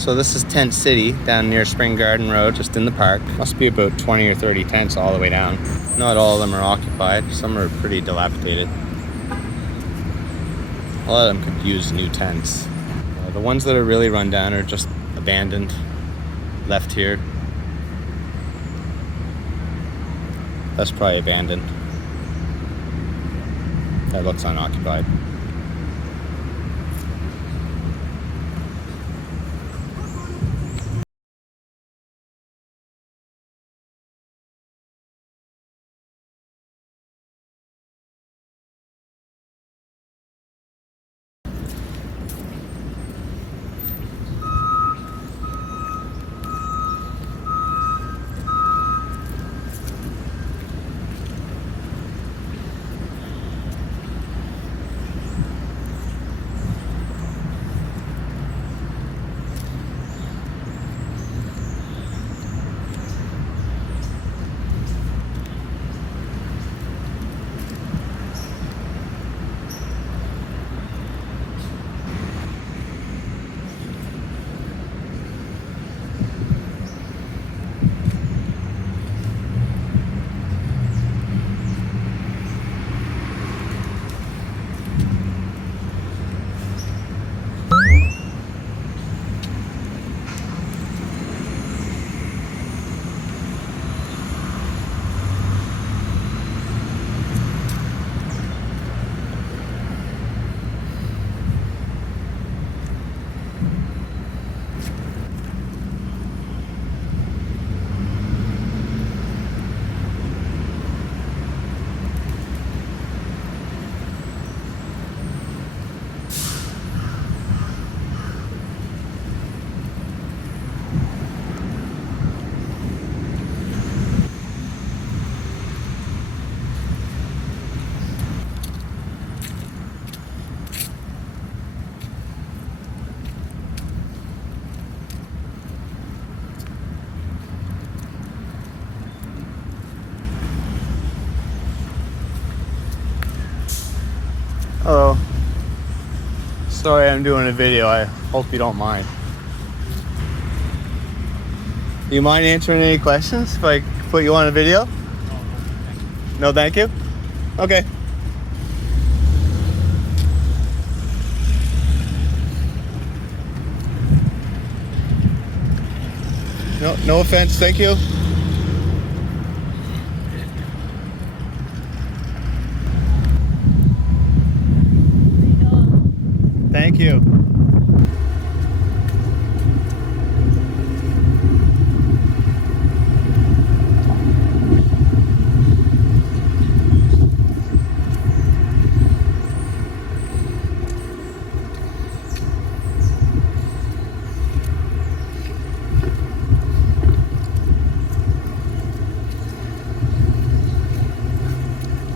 So this is Tent City down near Spring Garden Road, just in the park. Must be about 20 or 30 tents all the way down. Not all of them are occupied. Some are pretty dilapidated. A lot of them could use new tents. The ones that are really run down are just abandoned, left here. That's probably abandoned. That looks unoccupied. Hello. Sorry I'm doing a video. I hope you don't mind. Do you mind answering any questions if I put you on a video? No, thank you. Okay. No offense, thank you. Thank you.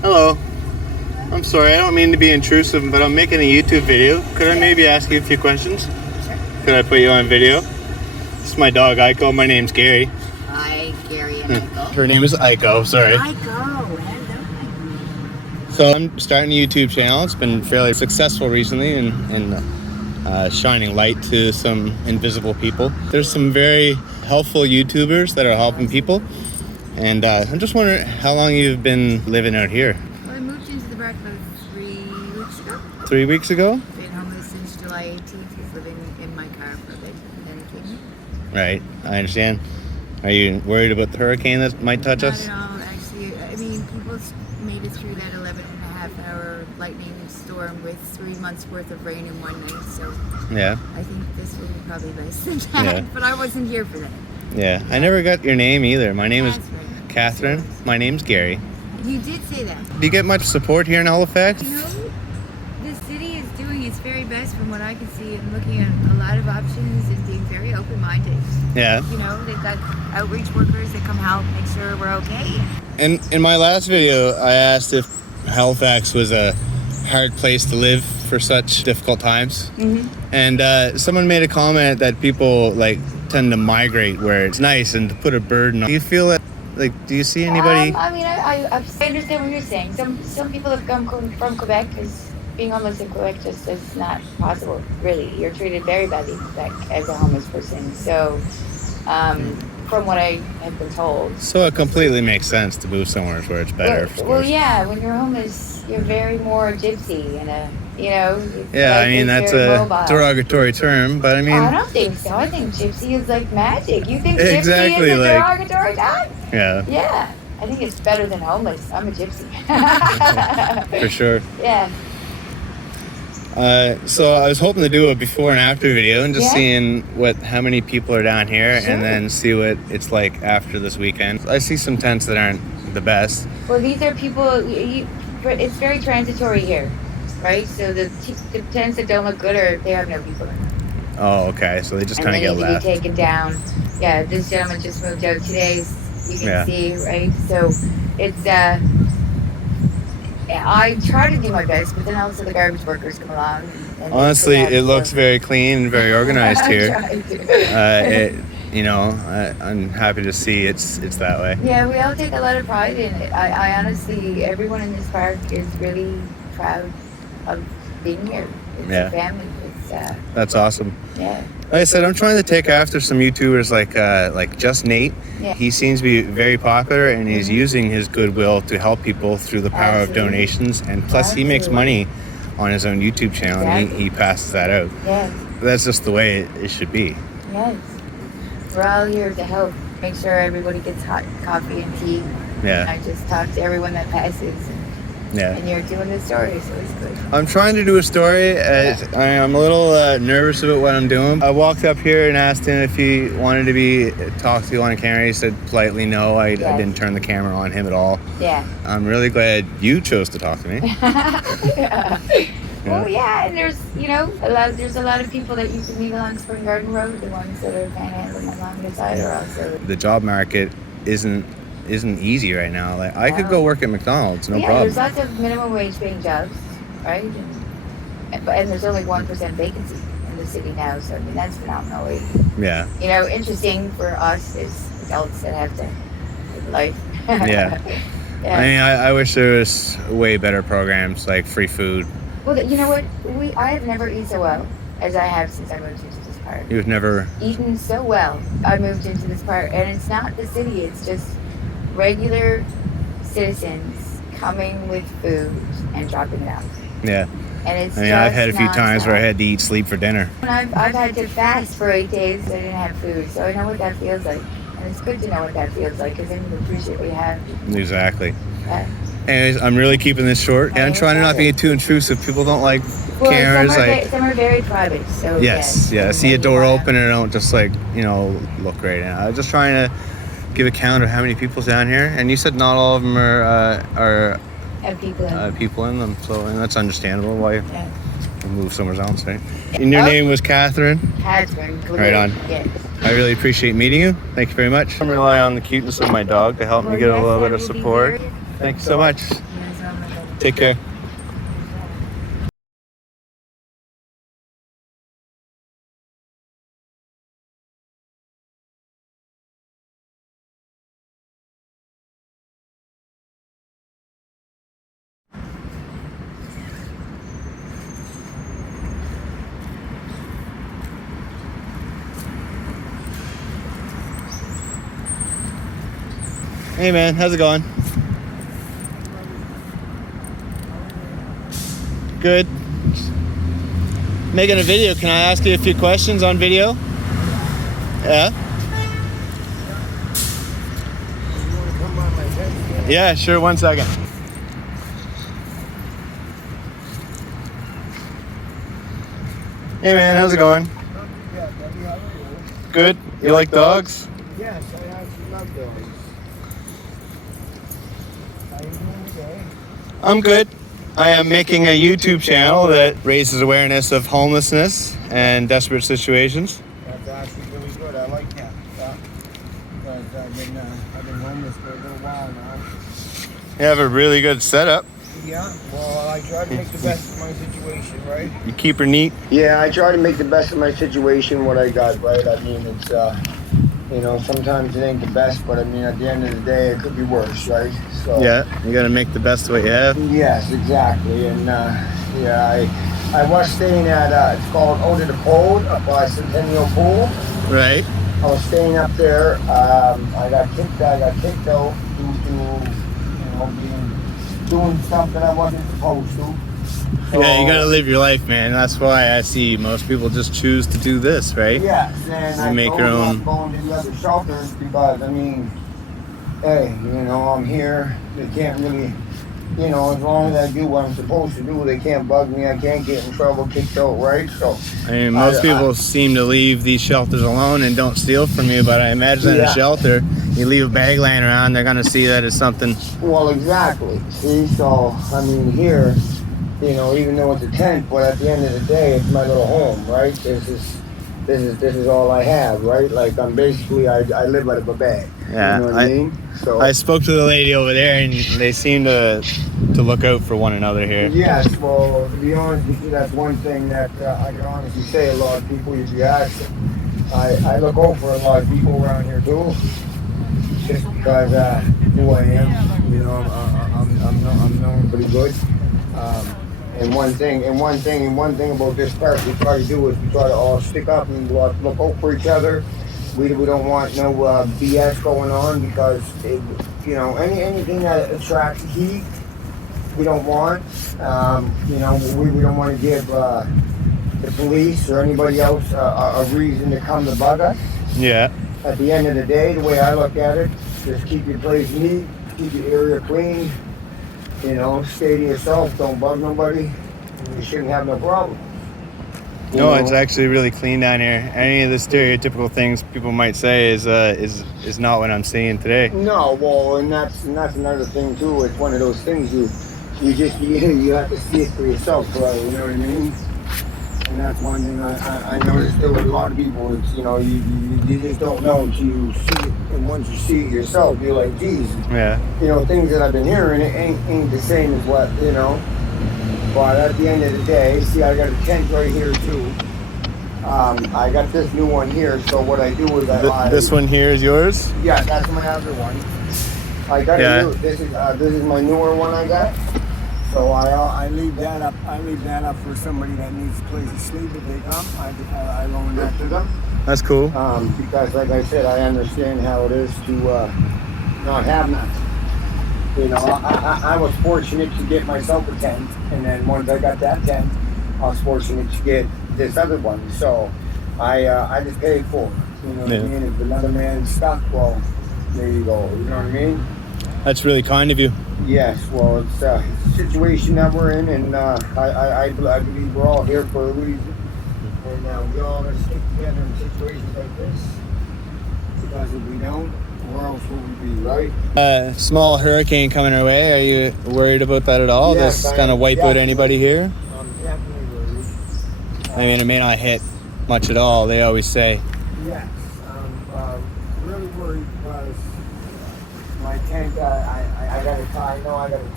Hello. I'm sorry, I don't mean to be intrusive, but I'm making a YouTube video. Could I maybe ask you a few questions? Sure. Could I put you on video? This is my dog, Aiko. My name's Gary. Hi, Gary and Aiko. Her name is Aiko, sorry. Aiko, hello. So I'm starting a YouTube channel. It's been fairly successful recently in shining light to some invisible people. There's some very helpful YouTubers that are helping people. And I'm just wondering how long you've been living out here. Well, I moved into the park about 3 weeks ago. 3 weeks ago? Been homeless since July 18th. He's living in my car for a bit, and then he came in. Right, I understand. Are you worried about the hurricane that might touch us? Not at all, actually. I mean, people made it through that 11.5-hour lightning storm with 3 months worth of rain in one night, so Yeah. I think this will be probably less than that, Yeah. but I wasn't here for that. Yeah, I never got your name either. My name is That's right. Catherine. My name's Gary. You did say that. Do you get much support here in Halifax? You know, the city is doing its very best from what I can see and looking at a lot of options and being very open-minded. Yeah. You know, they've got outreach workers that come help make sure we're okay. And in my last video, I asked if Halifax was a hard place to live for such difficult times. Mm-hmm. And someone made a comment that people like tend to migrate where it's nice and to put a burden on. Do you feel that? Like, do you see anybody? I mean, I understand what you're saying. Some people have come from Quebec because being homeless in Quebec just is not possible. Really, you're treated very badly like as a homeless person. So, from what I have been told. So it completely makes sense to move somewhere where it's better. Well, yeah. When you're homeless, you're very more gypsy and Yeah, I mean that's a derogatory term, but I mean. I don't think so. I think gypsy is like magic. You think exactly, gypsy is a like, derogatory term? Yeah. Yeah. I think it's better than homeless. I'm a gypsy. For sure. Yeah. So I was hoping to do a before and after video and just seeing how many people are down here and then see what it's like after this weekend. I see some tents that aren't the best. Well, these are people, it's very transitory here, right? So the tents that don't look good they have no people in them. Oh, okay. So they just kind of get left. Be taken down. Yeah, this gentleman just moved out today. You can see, right? So it's I try to do my best, but then also the garbage workers come along. Honestly, it looks very clean and very organized here. I'm happy to see it's that way. Yeah, we all take a lot of pride in it. I honestly, everyone in this park is really proud of being here. It's a family. That's awesome. Yeah. Like I said, I'm trying to take after some YouTubers like Just Nate. Yeah. He seems to be very popular, and he's using his goodwill to help people through the power of donations. And plus, he makes money on his own YouTube channel, and he passes that out. Yes. That's just the way it should be. Yes. We're all here to help make sure everybody gets hot coffee and tea. Yeah. I just talk to everyone that passes. And you're doing the story, so it's good. I'm trying to do a story. I'm a little nervous about what I'm doing. I walked up here and asked him if he wanted to be talked to on a camera. He said politely no. I didn't turn the camera on him at all. Yeah. I'm really glad you chose to talk to me. Well, yeah, and there's a lot of people that you can meet along Spring Garden Road. The ones that are panhandling along the side are also. The job market isn't easy right now. Like I could go work at McDonald's, no problem. There's lots of minimum wage paying jobs, right? And there's only 1% vacancy in the city now, so I mean that's phenomenal. Yeah. Interesting for us as adults that have to live life. Yeah. I mean, I wish there was way better programs like free food. Well, you know what? I have never eaten so well as I have since I moved into this park. You've never eaten so well. I moved into this park, and it's not the city. It's just regular citizens coming with food and dropping it out. Yeah. And it's I've had a few times where I had to eat sleep for dinner. And I've had to fast for 8 days. I didn't have food, so I know what that feels like. And it's good to know what that feels like because then you appreciate what you have. Exactly. Anyways, I'm really keeping this short. And I'm trying to not be too intrusive. People don't like cameras. Some are very private. So yes. I see a door open and I don't just look right now. I'm just trying to give a count of how many people's down here. And you said not all of them have people in them. So and that's understandable why you move somewhere else, right? And your name was Catherine? Catherine. Right on. Yes. I really appreciate meeting you. Thank you very much. I'm relying on the cuteness of my dog to help me get a little bit of support. Thank you so much. Take care. Hey man, how's it going? Good. Making a video. Can I ask you a few questions on video? Yeah? Yeah, sure. 1 second. Hey man, how's it going? Good. You like dogs? Yes, I actually love dogs. How are you doing today? I'm good. I am making a YouTube channel that raises awareness of homelessness and desperate situations. That's actually really good. I like that. Because I've been homeless for a little while now. You have a really good setup. Yeah, well, I try to make the best of my situation, right? You keep her neat. Yeah, I try to make the best of my situation, what I got, right? I mean, it's, sometimes it ain't the best, but I mean, at the end of the day, it could be worse, right? So Yeah, you gotta make the best of what you have. Yes, exactly. And, Yeah, I was staying at, it's called Out of the Cold up by Centennial Pool. Right. I was staying up there. I got kicked out due to, doing stuff that I wasn't supposed to. So, Yeah, you gotta live your life, man. That's why I see most people just choose to do this, right? yes, and I make told your them own. I'm going to the other shelters because, I mean, hey, I'm here. They can't really, as long as I do what I'm supposed to do, they can't bug me. I can't get in trouble, kicked out, right? So, I mean, most people seem to leave these shelters alone and don't steal from you, but I imagine in a shelter, you leave a bag laying around, they're gonna see that it's something. Well, exactly. See, so, I mean, here, even though it's a tent, but at the end of the day, it's my little home, right? This is all I have, right? Like I'm basically, I live out of a bag. Yeah, You know what I mean? So I spoke to the lady over there, and they seem to look out for one another here. yes, well, to be honest with you, that's one thing that I can honestly say. A lot of people, if you ask, I look out for a lot of people around here too, just because who I am. I'm known pretty good. And one thing about this park we try to do is we try to all stick up and look out for each other. We don't want no BS going on because anything that attracts heat we don't want. We don't want to give the police or anybody else a reason to come to bug us. Yeah. At the end of the day, the way I look at it, just keep your place neat, keep your area clean. Stay to yourself, don't bug nobody, and you shouldn't have no problem. No, it's actually really clean down here. Any of the stereotypical things people might say is not what I'm seeing today. No, well, and that's another thing too. It's one of those things you have to see it for yourself, bro. You know what I mean? And that's one thing I noticed there with a lot of people. It's you just don't know until you see it, and once you see it yourself, you're like, geez. Yeah. Things that I've been hearing ain't the same as what. But at the end of the day, see, I got a tent right here too. I got this new one here. So what I do is this one here is yours? Yeah, that's my other one. I got this is my newer one I got. So I leave that up. I leave that up for somebody that needs a place to sleep if they come. I loan that to them. That's cool. Because like I said, I understand how it is to not have nothing. I was fortunate to get myself a tent, and then once I got that tent, I was fortunate to get this other one. So I just paid for it. You know what I mean? If another man's stuck, well, there you go. You know what I mean? That's really kind of you. Yes, well, it's a situation that we're in, and I believe we're all here for a reason. And we all got to stick together in situations like this. Because if we don't, where else will we be, right? Small hurricane coming our way. Are you worried about that at all? Yes, This kind of wipe out anybody here? I'm definitely worried. I mean, it may not hit much at all, they always say. Yes, I'm really worried because my tent, I got to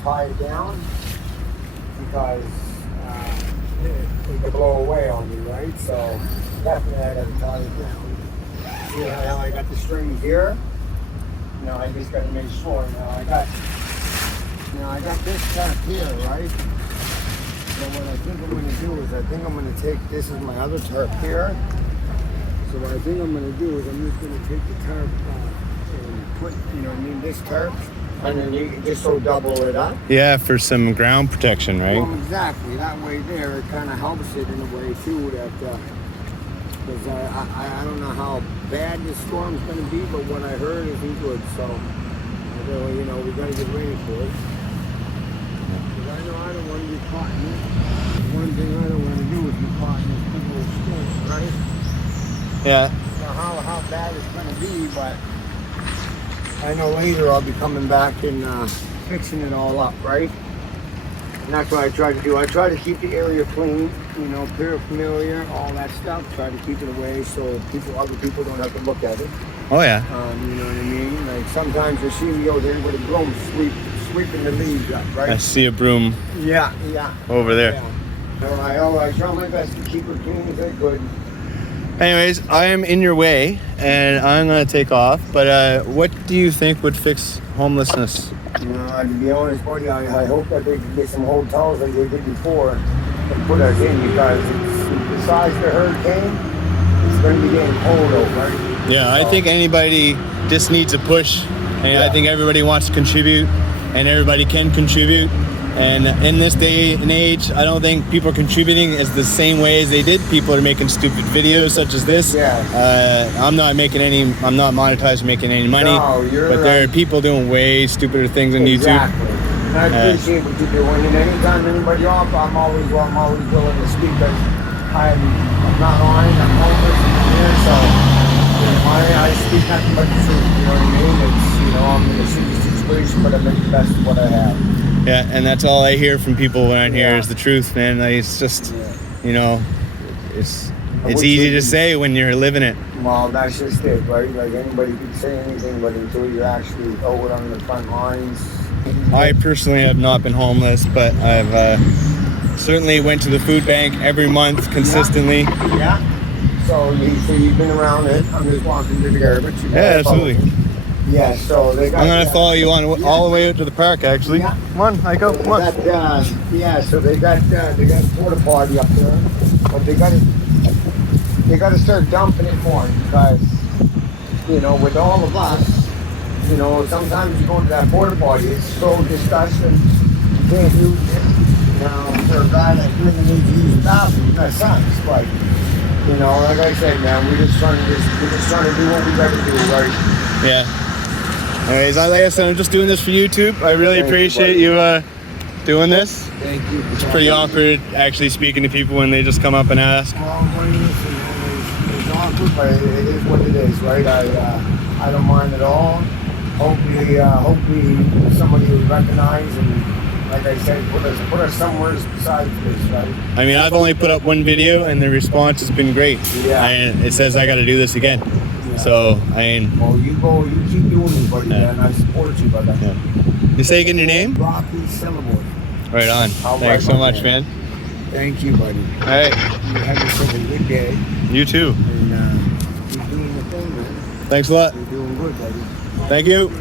tie it down because it could blow away on me, right? So definitely I got to tie it down. See how I got the string here? I just got to make sure. I got this tarp here, right? So what I think I'm going to do is I'm going to take, this is my other tarp here. So what I think I'm going to do is I'm just going to take the tarp and put, this tarp underneath, just so double it up. Yeah, for some ground protection, right? Well, exactly. That way there, it kind of helps it in a way too, that, because I don't know how bad this storm's going to be, but what I heard isn't good, so, we got to get ready for it. Because I know I don't want to get caught in it. One thing I don't want to do is be caught in this big old storm, right? Yeah. Now how bad it's going to be, but I know later I'll be coming back and fixing it all up, right? And that's what I try to do. I try to keep the area clean, paraphernalia, all that stuff. Try to keep it away so other people don't have to look at it. Oh, yeah. You know what I mean? Like sometimes you see me out there with a broom sweeping the leaves up, right? I see a broom Yeah. over there. Yeah. I try my best to keep it clean as I could. Anyways, I am in your way, and I'm going to take off. But what do you think would fix homelessness? To be honest, buddy, I hope that they can get some hotels like they did before. put us in because it's, besides the hurricane, it's going to be getting cold over. Right? Yeah, I So- think anybody just needs a push, and I think everybody wants to contribute, and everybody can contribute. And in this day and age, I don't think people are contributing as the same way as they did. People are making stupid videos such as this. I'm not monetized making any money, No, you're but there are right. people doing way stupider things on Exactly. YouTube. And I appreciate what you're doing. And anytime anybody off, I'm always willing to speak. Because I'm not lying. I'm homeless here, so I speak nothing but the truth. You know what I mean? It's I'm in a shitty situation, but I make the best of what I have. Yeah, and that's all I hear from people when I'm here is the truth, man. Like, it's just, it's easy to say when you're living it. Well, that's just it, right? Like anybody can say anything, but until you're actually out on the front lines. I personally have not been homeless, but I've certainly went to the food bank every month consistently. Yeah. So you've been around it. I'm just walking to the garbage. Yeah, absolutely. Yeah, so they got... I'm going to follow you on all the way out to the park, actually. Yeah. Come on, Aiko, come on. So they got a porta potty up there, but they got to start dumping it more because, with all of us, sometimes you go to that porta potty, it's so disgusting, you can't use it. Now, for a guy that really needs to use the bathroom, that sucks, but, like I said, man, we're just trying to do what we got to do, right? Yeah. Anyways, like I said, I'm just doing this for YouTube. I really appreciate you doing this. Thank you. It's pretty awkward actually speaking to people when they just come up and ask. Well, it's awkward, but it is what it is, right? I don't mind at all. Hopefully somebody will recognize and, like I said, put us somewhere besides this, right? I mean, I've only put up one video and the response has been great. Yeah. And it says I got to do this again. Yeah. So, I mean... Well, you keep doing it, buddy, man. I support you, brother. Yeah. You say again your name? Rocky Syllable. Right on. Thanks so much, man. Thank you, buddy. All right. You have yourself a good day. You too. And you're doing the thing, man. Thanks a lot. You're doing good, buddy. Thank you.